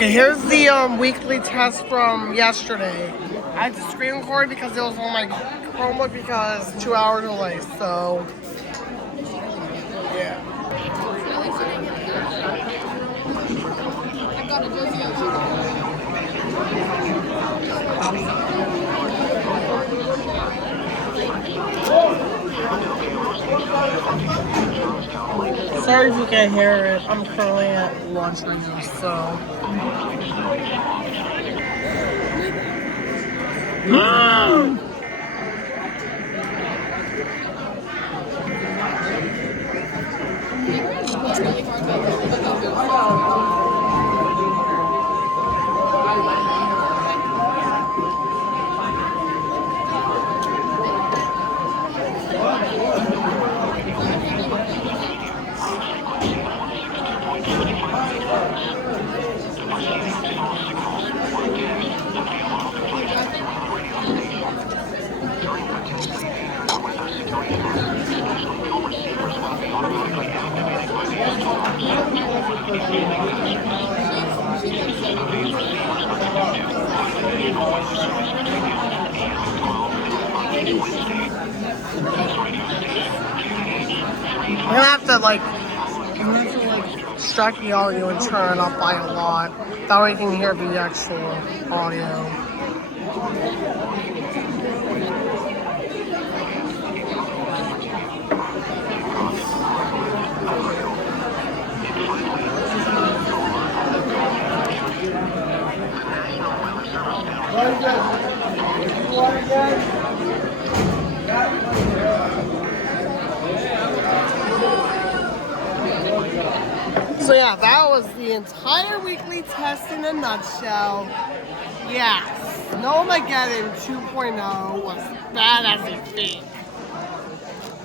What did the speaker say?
Okay, here's the weekly test from yesterday. I had to screen record because it was on my Chromebook because 2 hours away, so yeah. Sorry if you can't hear it. I'm currently at lunch right now, so. I'm gonna have to strike the audio and turn it up by a lot. That way you can hear the actual audio. So yeah, that was the entire weekly test in a nutshell. Yes, Snowmageddon 2.0 was bad as it thinks.